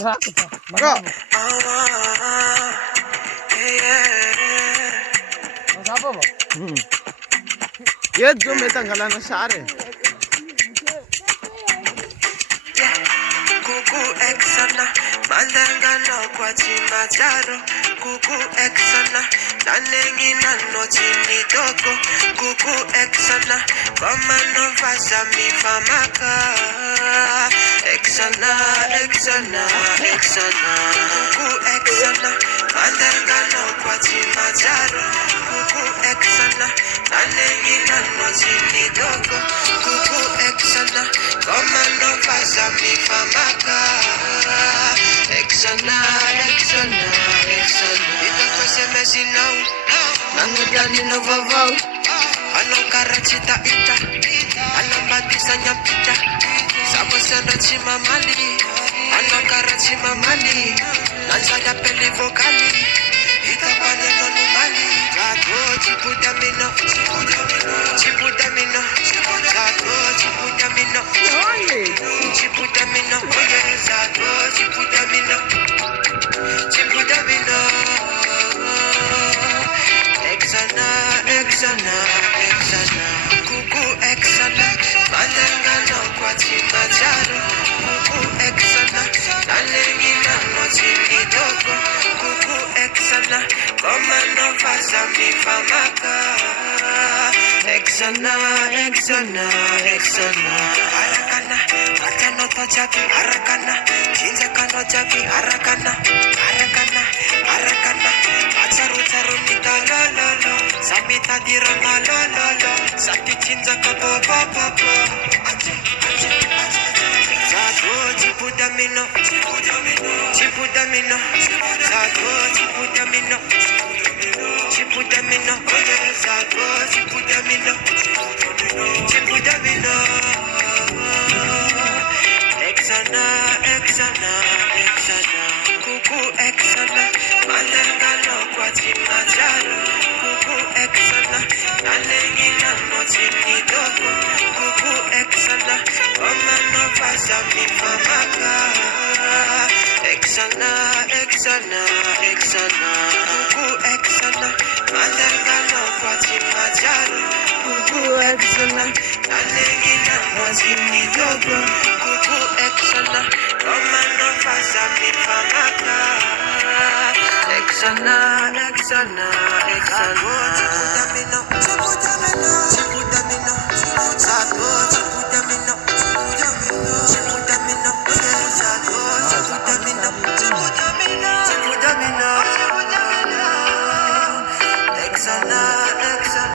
Go. Ye jo metangala na share. Kuku exana, mandanga no kwa chimacharo. Kuku exana, nanengi nano chini doko. Kuku exana, kama no fasa mi famaka. Exana, exana, exana. Kuku exana, mandanga no kwa chimacharo. Kuku exana, nanengi nano chini doko. Kuku exana, kama no fasa mi famaka. Exana, exana, exana. Ita kose mesi now. Nangudani no vavau. Ano karachita ita. Ano batisa nyapita. Sabo sendo chima mali. Ano karachima mali. Nanza ya peli vokali. Ita pane no numali. Gago chipudamino. Chipudamino. Gago chipudamino. Chipudamino. Gago chipudamino. Chipudamino. Exana, exana, exana. Kuku exana. Mandanga no kwa chimacharo. Kuku exana. Nalengi na no chimidoko. Kuku exana. Koma no fasa mi famaka. Exana, exana, exana. Arakana. Atano to jaki arakana. Chinja kano jaki arakana. Arakana, arakana. Acharu charu nita lo lo lo. Samita dirama lo lo lo. Sati chinja kapo po po po. Ache, ache, ache. Zago chipudamino. Chipudamino. Zago chipudamino. Chipudamino. Zago chipudamino. Chipudamino. Exana, exana, exana. Kuku exana. Mandanga no kwa chimacharo. Kuku exana. Nalengi na no chimidoko. Kuku exana. Koma no fasa mi famaka. Exana, exana, exana. Kuku exana. Mandanga no kwa chimacharo. Kuku exana. Nalengi na no chimidoko. Kuku exana. Koma no fasa mi famaka. Exana, exana, exana. Chipudamino, chipudamino, chipudamino. Sago, chipudamino, chipudamino, sago, chipudamino, chipudamino, chipudamino. Exana, exana.